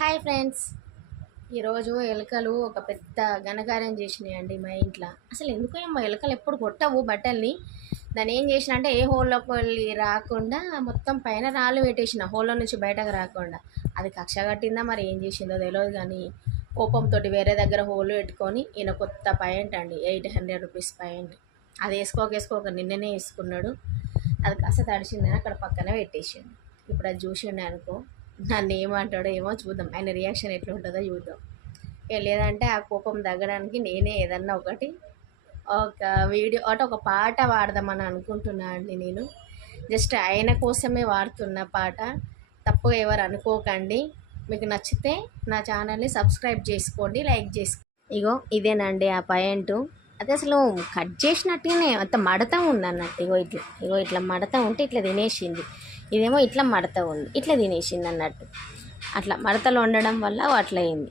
Hi friends. ఈరోజు ఎలుకలు ఒక పెద్ద ఘనకార్యం చేసినాయండి మా ఇంట్లో. అసలు ఎందుకో ఏమో ఎలుకలు ఎప్పుడు కొట్టవు బట్టల్ని. దాన్ని ఏం చేసిన అంటే ఏ హోల్లోకి వెళ్ళి రాకుండా మొత్తం పైన రాళ్ళు పెట్టేసిన, హోల్లో నుంచి బయటకు రాకుండా. అది కక్ష కట్టిందా మరి ఏం చేసిందో తెలియదు, కానీ కోపంతో వేరే దగ్గర హోల్ పెట్టుకొని ఈయన కొత్త పాయింట్ అండి, 800 రూపీస్ పాయింట్. అది వేసుకోక నిన్ననే వేసుకున్నాడు. అది కాస్త తడిచిందని అక్కడ పక్కన పెట్టేసిండు. ఇప్పుడు అది చూసిండే అనుకో, నన్ను ఏమంటాడో ఏమో చూద్దాం, ఆయన రియాక్షన్ ఎట్లా ఉంటుందో చూద్దాం. లేదంటే ఆ కోపం తగ్గడానికి నేనే ఏదన్నా ఒక వీడియో ఒక పాట పాడదామని అనుకుంటున్నా అండి. నేను జస్ట్ ఆయన కోసమే వాడుతున్న పాట, తప్పుగా ఎవరు అనుకోకండి. మీకు నచ్చితే నా ఛానల్ని సబ్స్క్రైబ్ చేసుకోండి, లైక్ చేసుకోండి. ఇగో ఇదేనండి ఆ పాయింట్. అది అసలు కట్ చేసినట్టుగానే అంత మడత ఉంది అన్నట్టు. ఇట్లా మడత ఉంటే ఇట్లా తినేసింది. ఇదేమో ఇట్లా మడత ఉంది, ఇట్లా తినేసింది అన్నట్టు. అట్లా మడతలు ఉండడం వల్ల అట్లా అయింది.